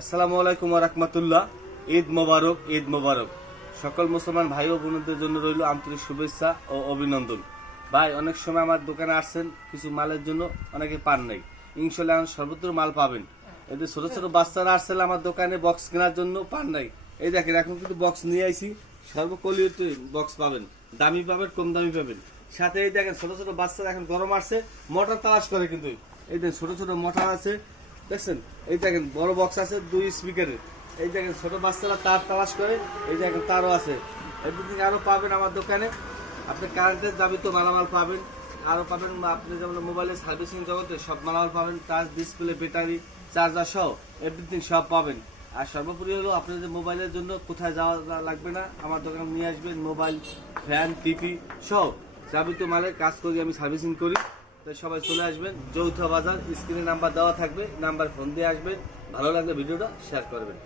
আসসালামু আলাইকুম ওয়া রাহমাতুল্লাহ। ঈদ মোবারক, ঈদ মোবারক। সকল মুসলমান ভাই ও বোনদের জন্য রইল আন্তরিক শুভেচ্ছা ও অভিনন্দন। ভাই, অনেক সময় আমার দোকানে আসছেন কিছু মালের জন্য, অনেকে পান নাই। ইনশাআল্লাহ এখন সর্বত্র মাল পাবেন। এদের ছোট ছোট বাচ্চারা আসছিল আমার দোকানে বক্স কেনার জন্য, পান নাই। এই দেখেন, এখন কিন্তু বক্স নিয়ে আইছি। সর্বকলীয় বক্স পাবেন, দামি পাবেন, কম দামি পাবেন। সাথে এই দেখেন ছোট ছোট বাচ্চারা এখন গরম আসছে, মোটর তালাশ করে। কিন্তু এই দেখেন ছোট ছোট মোটর আছে, দেখছেন? এই দেখেন বড় বক্স আছে 2 স্পিকারের। এই দেখেন ছোট বাচ্চারা তার তালাশ করে, এই দেখেন তারও আছে। এভরিথিং আরও পাবেন আমার দোকানে। আপনি কারেন্টের যাবিত মালামাল পাবেন, আরও পাবেন। আপনি যেমন মোবাইলের সার্ভিসিং জগতে সব মালামাল পাবেন, টাচ ডিসপ্লে, ব্যাটারি, চার্জার সহ এভরিথিং সব পাবেন। আর সর্বোপরি হলো আপনাদের মোবাইলের জন্য কোথায় যাওয়া লাগবে না, আমার দোকানে নিয়ে আসবেন। মোবাইল, ফ্যান, টিভি সহ যাবতীয় মালের কাজ করি, আমি সার্ভিসিং করি। তাই সবাই চলে আসবেন যৌথ বাজার। স্ক্রিনে নাম্বার দেওয়া থাকবে, নাম্বার ফোন দিয়ে আসবেন। ভালো লাগলে ভিডিওটা শেয়ার করবেন।